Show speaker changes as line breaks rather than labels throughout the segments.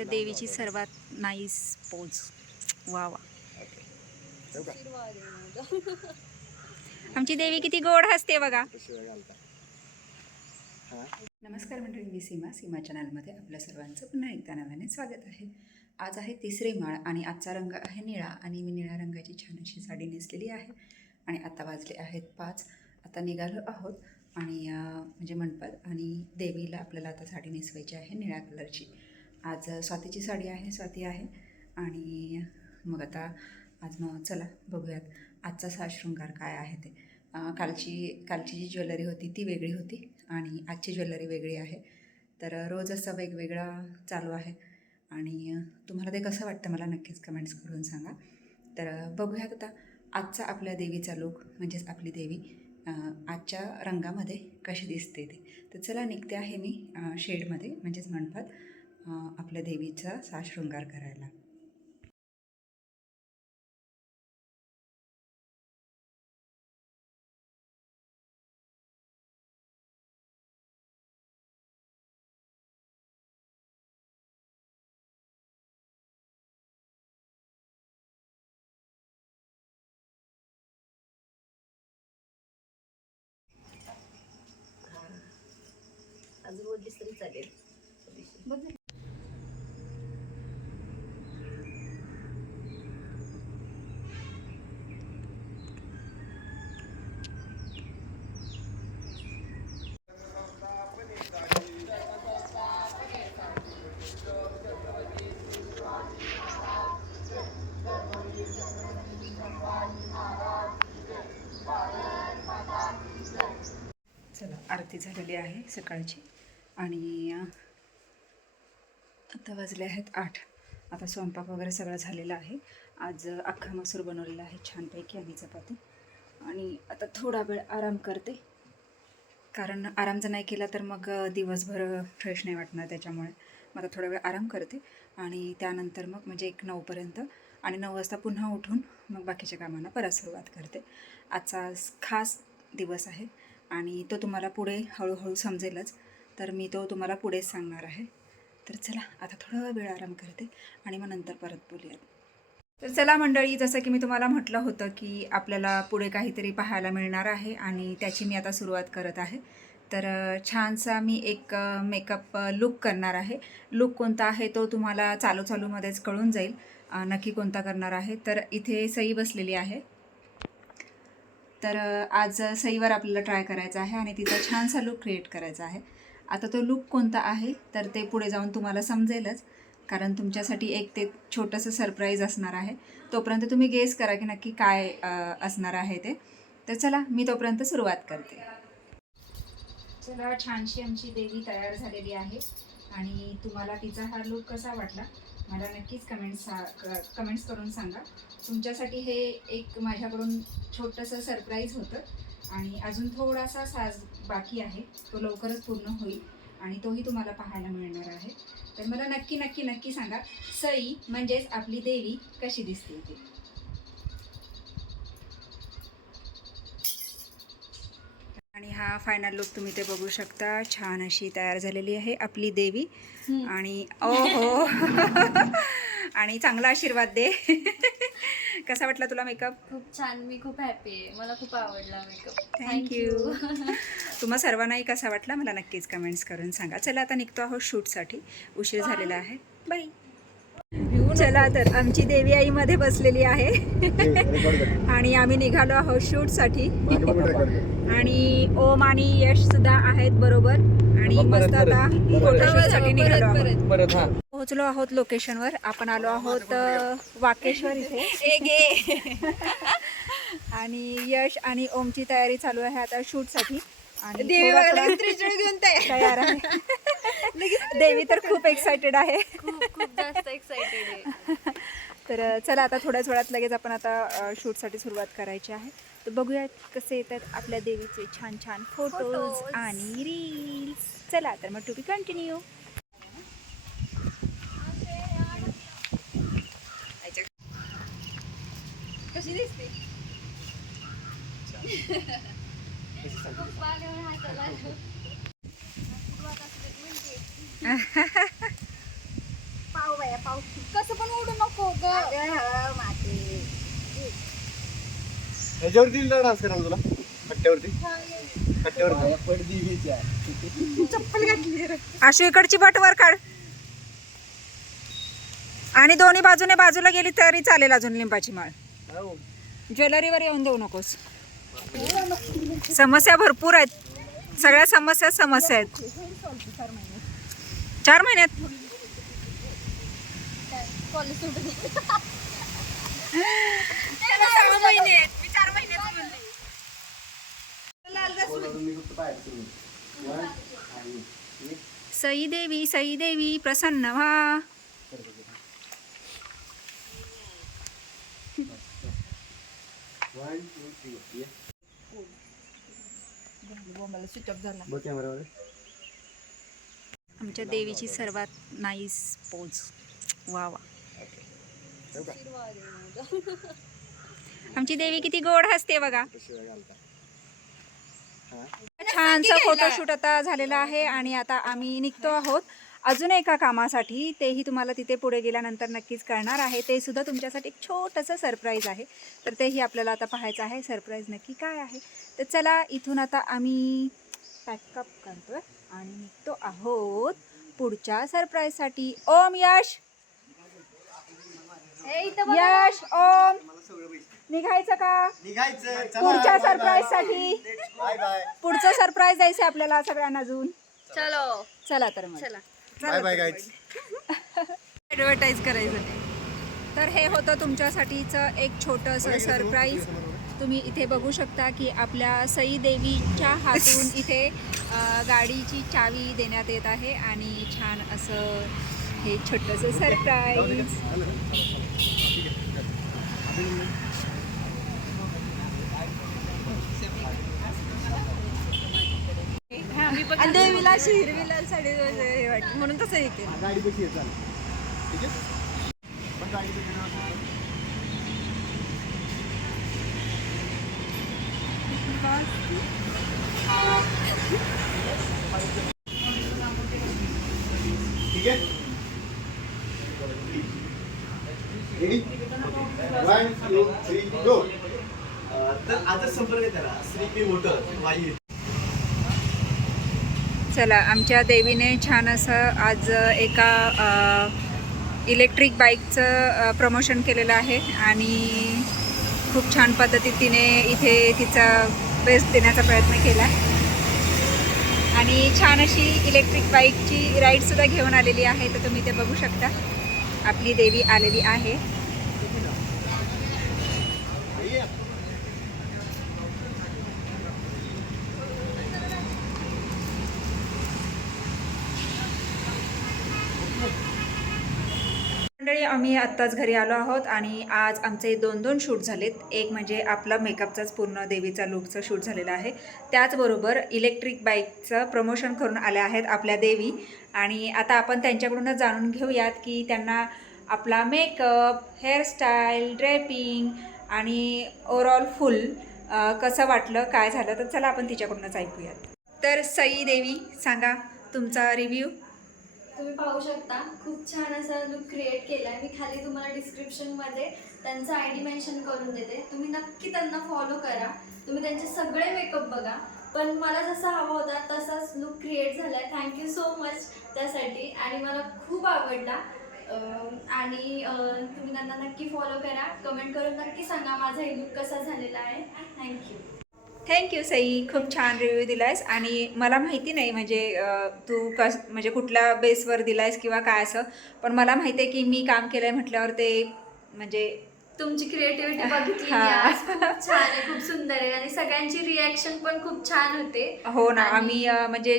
आमच्या देवीची सर्वात नाईस पोज वा वा आमची देवी किती गोड हसते बघा. नमस्कार मंडळी मी सीमा. सीमा चॅनलमध्ये आपल्या सर्वांचं पुन्हा एकदा नव्याने स्वागत आहे. आज आहे तिसरे माळ आणि आजचा रंग आहे निळा आणि मी निळ्या रंगाची छान अशी साडी नेसलेली आहे. आणि आता वाजले आहेत पाच. आता निघालो आहोत आणि म्हणजे मंडपात आणि देवीला आपल्याला आता साडी नेसवायची आहे निळ्या कलरची. आज स्वातीची साडी आहे स्वाती आहे. आणि मग आता आज मग चला बघूयात आजचा साज शृंगार काय आहे ते. कालची कालची जी ज्वेलरी होती ती वेगळी होती आणि आजची ज्वेलरी वेगळी आहे. तर रोज असा वेगवेगळा चालू आहे. आणि तुम्हाला ते कसं वाटतं मला नक्कीच कमेंट्स करून सांगा. तर बघूयात आता आजचा आपल्या देवीचा लुक म्हणजेच आपली देवी आजच्या रंगामध्ये कशी दिसते ते. तर चला निघते आहे मी शेडमध्ये म्हणजेच मंडपात. आपल्या देवीचा साज शृंगार करायला.
अजून बोललीस तरी चालेल.
चला आरती झालेली आहे सकाळची. आणि आता वाजले आहेत आठ. आता स्वयंपाक वगैरे सगळं झालेला आहे. आज अख्खा मसूर बनवलेला आहे छानपैकी आणि चपाती. आणि आता थोडा वेळ आराम करते. कारण आराम जर नाही केला तर मग दिवसभर फ्रेश नाही वाटणार त्याच्यामुळे. मग आता थोडा वेळ आराम करते. आणि त्यानंतर मग म्हणजे एक नऊपर्यंत आणि नऊ वाजता पुन्हा उठून मग बाकीच्या कामांना परत सुरुवात करते. आजचा खास दिवस आहे. आणि तो तुम्हाला पुढे हळूहळू समजेलच. तर मी तो तुम्हाला पुढेच सांगणार आहे. तर चला आता थोडा वेळ आराम करते आणि मग नंतर परत बोलूयात. तर चला मंडळी जसं की मी तुम्हाला म्हटलं होतं की आपल्याला पुढे काहीतरी पाहायला मिळणार आहे आणि त्याची मी आता सुरुवात करत आहे. तर छानसा मी एक मेकअप लुक करणार आहे. लुक कोणता आहे तो तुम्हाला चालू चालूमध्येच कळून जाईल. नक्की कोणता करणार आहे. तर इथे सई बसलेली आहे. तर आज सईवर आपल्याला ट्राय करायचा आहे आणि तिचा छानसा लुक क्रिएट करायचा आहे. आता तो लुक कोणता आहे? तर ते पुढे जाऊन तुम्हाला समजेलच. कारण तुमच्यासाठी एक ते छोटंसं सरप्राईज असणार आहे. तोपर्यंत तुम्ही गेस करा की नक्की काय असणार आहे ते. तर चला मी तोपर्यंत सुरुवात करते. चला छानशी आमची देवी तयार झालेली आहे. आणि तुम्हाला तिचा हा लुक कसा वाटला? मला नक्कीच कमेंट्स कमेंट्स करून सांगा. तुमच्यासाठी हे एक माझ्याकडून छोटंसं सरप्राईज होतं आणि अजून थोडासा साज बाकी आहे. तो लवकरच पूर्ण होईल आणि तोही तुम्हाला पाहायला मिळणार आहे. तर मला नक्की नक्की नक्की सांगा. सई म्हणजेच आपली देवी कशी दिसते ती आणि हा फायनल लुक तुम्ही ते बघू शकता. छान अशी तयार झालेली आहे आपली देवी. आणि ओ हो. आणि चांगला आशीर्वाद दे. कसा वाटला तुला मेकअप
खूप छान. मी खूप हॅपी आहे. मला खूप आवडला मेकअप
थँक्यू तुम्हा सर्वांनाही कसा वाटला? मला नक्कीच कमेंट्स करून सांगा. चला आता निघतो आहोत शूटसाठी उशीर झालेला आहे. बाय चला तर आमची देवी आई मध्ये बसलेली आहे. आणि आम्ही निघालो आहोत शूटसाठी आणि ओम आणि यश सुद्धा आहेत बरोबर. आणि मस्त आता फोटोशूटसाठी निघालो आहोत.
परत. हा.
पोहोचलो आहोत लोकेशनवर आपण आलो आहोत वाकेश्वर इथे. आणि यश आणि ओमची तयारी चालू आहे आता शूटसाठी. आणि थोडा तयार. आहे. देवी तर खूप एक्साइटेड आहे.
खूप खूप जास्त एक्साइटेड आहे.
तर चला आता थोड्याच वेळात लगेच आपण आता शूटसाठी सुरुवात करायची आहे. तर बघूया कसे येतात आपल्या देवीचे छान छान फोटोज. आणि रील्स चला तर मग टू बी कंटिन्यू कशी दिसते?
खूप बाल एवढं हाताला पाव बाया पाऊस कसं पण उडू नको ग
ह्याच्यावरती डान्स करा तुला? कट्ट्यावरती?
अशी इकडची बट वर काढ. आणि दोन्ही बाजूने बाजूला गेली तरी चालेल अजून लिंबाची माळ. ज्वेलरीवर येऊन देऊ नकोस. समस्या भरपूर आहेत. सगळ्या समस्या समस्या आहेत. चार महिन्यात.
कॉलेज सुटून
सई देवी सई देवी प्रसन्न व्हा आमच्या देवीची सर्वात नाईस पोज वा वा. आमची देवी किती गोड हसते बघा. छानसा फोटोशूट आता झालेला आहे आणि आता आम्ही निघतो आहोत. अजून एका कामासाठी तेही तुम्हाला तिथे पुढे गेल्यानंतर नक्कीच कळणार आहे. ते सुद्धा तुमच्यासाठी एक छोटंसं सरप्राईज आहे. तर तेही आपल्याला आता पाहायचं आहे. सरप्राईज नक्की काय आहे? तर चला इथून आता आम्ही पॅकअप करतोय आणि निघतो आहोत पुढच्या सरप्राईजसाठी ओम यश! यश ओम! निघायचं का?
निघायचं.
पुढच्या सरप्राईजसाठी
बाय बाय
पुढचं सरप्राईज द्यायचं आपल्याला सगळ्यांना अजून.
चलो.
चला तर मग.
चला.
बाय बाय गाईज
ॲडव्हर्टाईज करायचं तर हे होतं तुमच्यासाठीचं एक छोटंसं सरप्राईज तुम्ही इथे बघू शकता की आपल्या सई देवीच्या हातून इथे अ, गाडीची चावी देण्यात येत आहे आणि छान असं हे छोटंसं सरप्राईज आणि देवीला अशी हिरवी लाल साडी हे वाटते. म्हणून तसं हे केलं.
गाडी कशी आहे? चालेल ठीक आहे? पण गाडीचं video ठीक आहे? Ready one two three go
तर आजच संपर्क करा श्री पी मोटर वाई
चला आमच्या देवीने छान असं आज एका इलेक्ट्रिक बाईकचं प्रमोशन केलेलं आहे आणि खूप छान पद्धतीत तिने इथे तिचा बेस्ट देण्याचा प्रयत्न केला. आणि छान अशी इलेक्ट्रिक बाईकची राईडसुद्धा घेऊन आलेली आहे तर तुम्ही ते बघू शकता. आपली देवी आलेली आहे. मंडळी आम्ही आत्ताच घरी आलो आहोत आणि आज आमचे दोन दोन शूट झालेत. एक म्हणजे आपला मेकअपचाच पूर्ण देवीचा लुकचं शूट झालेला आहे. त्याचबरोबर इलेक्ट्रिक बाईकचं प्रमोशन करून आल्या आहेत आपल्या देवी. आणि आता आपण त्यांच्याकडूनच जाणून घेऊयात की त्यांना आपला मेकअप हेअरस्टाईल ड्रेपिंग आणि ओवरऑल फुल कसं वाटलं काय झालं तर चला आपण तिच्याकडूनच ऐकूयात. तर सई देवी सांगा तुमचा रिव्ह्यू
तुम्ही पाहू शकता. खूप छान असा लुक क्रिएट केला आहे मी खाली तुम्हाला डिस्क्रिप्शनमध्ये त्यांचा आय डी मेन्शन करून देते. तुम्ही नक्की त्यांना फॉलो करा. तुम्ही त्यांचे सगळे मेकअप बघा. पण मला जसा हवा होता तसाच लुक क्रिएट झाला आहे थँक्यू सो मच त्यासाठी. आणि मला खूप आवडला. आणि तुम्ही त्यांना नक्की फॉलो करा. कमेंट करून नक्की सांगा माझा हे लुक कसा झालेला आहे. थँक्यू
थँक्यू सई खूप छान रिव्ह्यू दिलायस. आणि मला माहिती नाही म्हणजे तू कस म्हणजे कुठल्या बेसवर दिलायस किंवा काय असं. पण मला माहिती आहे की मी काम केलं आहे म्हटल्यावर ते म्हणजे
तुमची क्रिएटिव्हिटी बघितली. खूप छान आहे खूप सुंदर आहे. आणि सगळ्यांची रिॲक्शन पण खूप छान होते.
हो ना आम्ही म्हणजे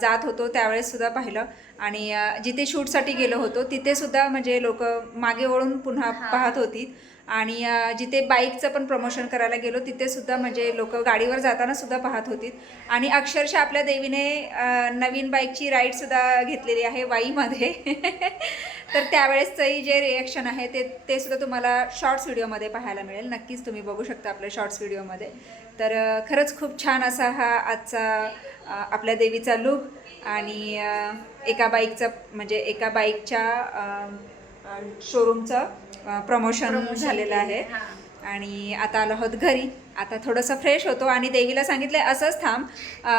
जात होतो त्यावेळेस सुद्धा पाहिलं. आणि जिथे शूटसाठी गेलो होतो तिथे सुद्धा म्हणजे लोक मागे वळून पुन्हा. पाहत होती. आणि जिथे बाईकचं पण प्रमोशन करायला गेलो तिथेसुद्धा म्हणजे लोक गाडीवर जाताना सुद्धा पाहत होती आणि अक्षरशः आपल्या देवीने नवीन बाईकची राईडसुद्धा घेतलेली आहे वाईमध्ये. तर त्यावेळेसचंही जे रिॲक्शन आहे ते ते सुद्धा तुम्हाला शॉर्ट्स व्हिडिओमध्ये पाहायला मिळेल. नक्कीच तुम्ही बघू शकता आपल्या शॉर्ट्स व्हिडिओमध्ये तर खरंच खूप छान असा हा आजचा आपल्या देवीचा लुक आणि एका बाईकचं म्हणजे एका बाईकच्या शोरूमचं प्रमोशन झालेलं आहे. आणि आता आलो आहोत घरी. आता थोडंसं फ्रेश होतो आणि देवीला सांगितलं असंच थांब.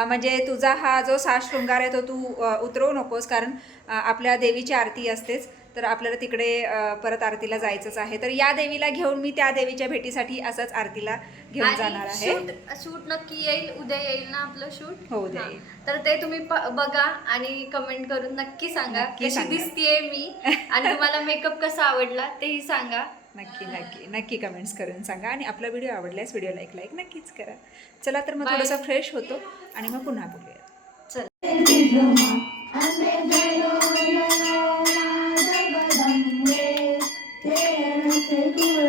म्हणजे तुझा हा जो सा शृंगार आहे तो तू उतरवू नकोस कारण आपल्या देवीची आरती असतेच. तर आपल्याला तिकडे परत आरतीला जायचंच आहे. तर या देवीला घेऊन मी त्या देवीच्या भेटीसाठी असंच आरतीला घेऊन जाणार आहे.
शूट शूट नक्की येईल उद्या येईल ना आपलं शूट?
हो, उद्या येईल.
तर ते तुम्ही बघा आणि कमेंट करून नक्की सांगा. कशी. दिसतीये मी आणि तुम्हाला मेकअप कसा आवडला तेही सांगा.
नक्की नक्की नक्की कमेंट्स करून सांगा आणि आपला व्हिडिओ आवडल्यास व्हिडिओला एक लाईक नक्कीच करा. चला तर मग. थोडंसं फ्रेश होतो आणि मग पुन्हा बोलूया.
चल. sempre né?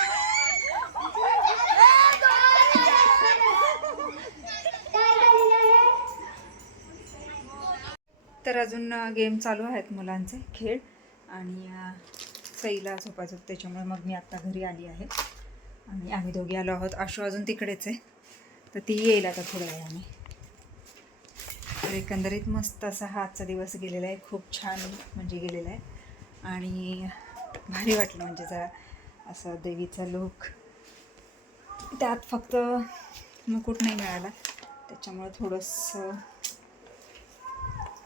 तर अजून गेम चालू आहेत मुलांचे खेळ. आणि सईला झोपायचं त्याच्यामुळे मग मी आत्ता घरी आली आहे. आणि आम्ही दोघे आलो आहोत. आशू अजून तिकडेच आहे. तर ती येईल आता थोड्या वेळाने. तर एकंदरीत मस्त असा हा आजचा दिवस गेलेला आहे. खूप छान म्हणजे गेलेला आहे. आणि भारी वाटलं म्हणजे जरा असं देवीचा लुक. त्यात फक्त मुकुट नाही मिळाला. त्याच्यामुळे थोडंसं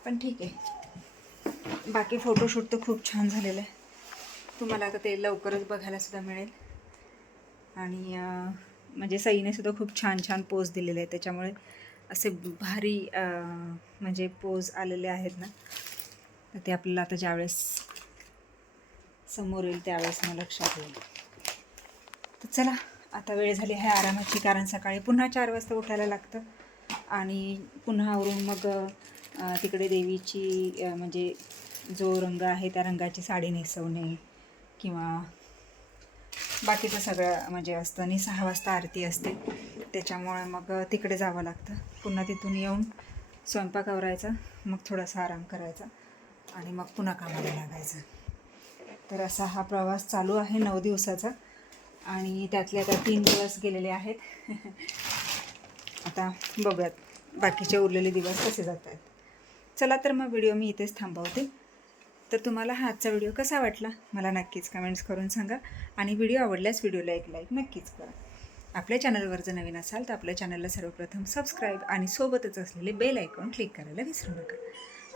पण ठीक आहे. बाकी फोटोशूट तर खूप छान झालेलं आहे. तुम्हाला आता ते लवकरच बघायला सुद्धा मिळेल. आणि म्हणजे सईने सुद्धा खूप छान छान पोज दिलेले आहेत. त्याच्यामुळे असे भारी म्हणजे पोज आलेले आहेत ना. तर ते आपल्याला आता ज्यावेळेस समोर येईल त्यावेळेस मग लक्षात येईल. तर चला आता वेळ झाली आहे आरामाची कारण सकाळी पुन्हा चार वाजता उठायला लागतं. आणि पुन्हा आवरून मग तिकडे देवीची म्हणजे जो रंग आहे त्या रंगाची साडी नेसवणे किंवा बाकीचं सगळं म्हणजे असतं. आणि सहा वाजता आरती असते. त्याच्यामुळे मग तिकडे जावं लागतं. पुन्हा तिथून येऊन स्वयंपाक आवरायचा मग थोडासा आराम करायचा आणि मग पुन्हा कामाला लागायचं. तर असा हा प्रवास चालू आहे नऊ दिवसाचा आणि त्यातले आता तीन दिवस गेलेले आहेत. आता बघूयात. बाकीचे उरलेले दिवस कसे जात आहेत चला तर मग व्हिडिओ मी इथेच थांबवते. तर तुम्हाला हा आजचा व्हिडिओ कसा वाटला? मला नक्कीच कमेंट्स करून सांगा आणि व्हिडिओ आवडल्यास व्हिडिओला एक लाईक नक्कीच करा. आपल्या चॅनलवर जर नवीन असाल तर आपल्या चॅनलला सर्वप्रथम सबस्क्राईब आणि सोबतच असलेले बेल आयकॉन क्लिक करायला विसरू नका.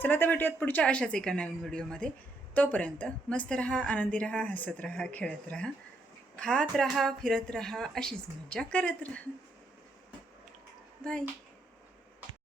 चला तर भेटूयात पुढच्या अशाच एका नवीन व्हिडिओमध्ये तोपर्यंत मस्त रहा आनंदी रहा हसत रहा खेळत रहा खात रहा फिरत रहा अशीच मजा करत रहा. बाय